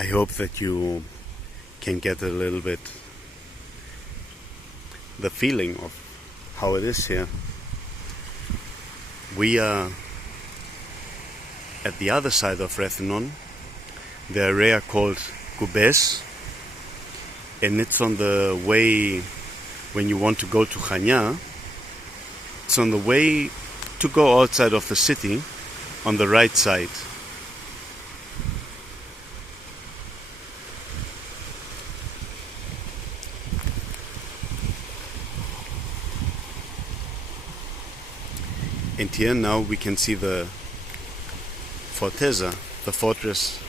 I hope that you can get a little bit the feeling of how it is here. We are at the other side of Rethymnon, the area called Koumbes, and it's on the way when you want to go to Chania. It's on the way to go outside of the city on the right side. And here now we can see the fortress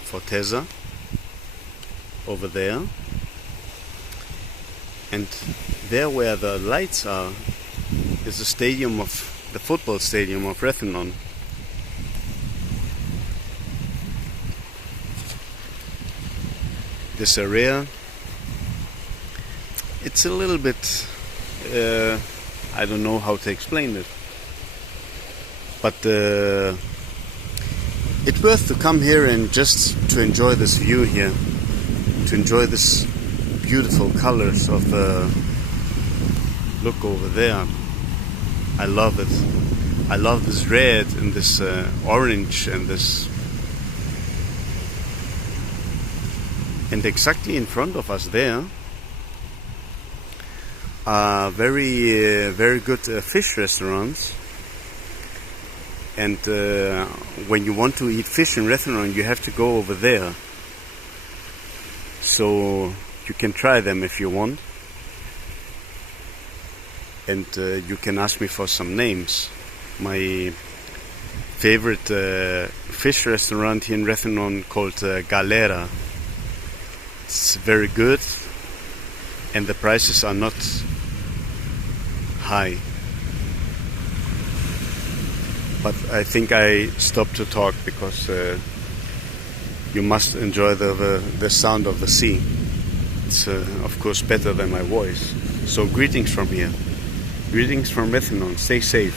Forteza over there. And there where the lights are is the football stadium of Rethymnon. This area, it's a little bit, I don't know how to explain it, but it's worth to come here and just to enjoy this view here, to enjoy this beautiful colors of the look over there. I love it. I love this red and this orange and this. And exactly in front of us there are very good fish restaurants. And when you want to eat fish in Rethymnon, you have to go over there. So you can try them if you want. And you can ask me for some names. My favorite fish restaurant here in Rethymnon called Galera. It's very good, and the prices are not high. But I think I stopped to talk because you must enjoy the sound of the sea. It's of course better than my voice. So greetings from here. Greetings from Rethymnon. Stay safe.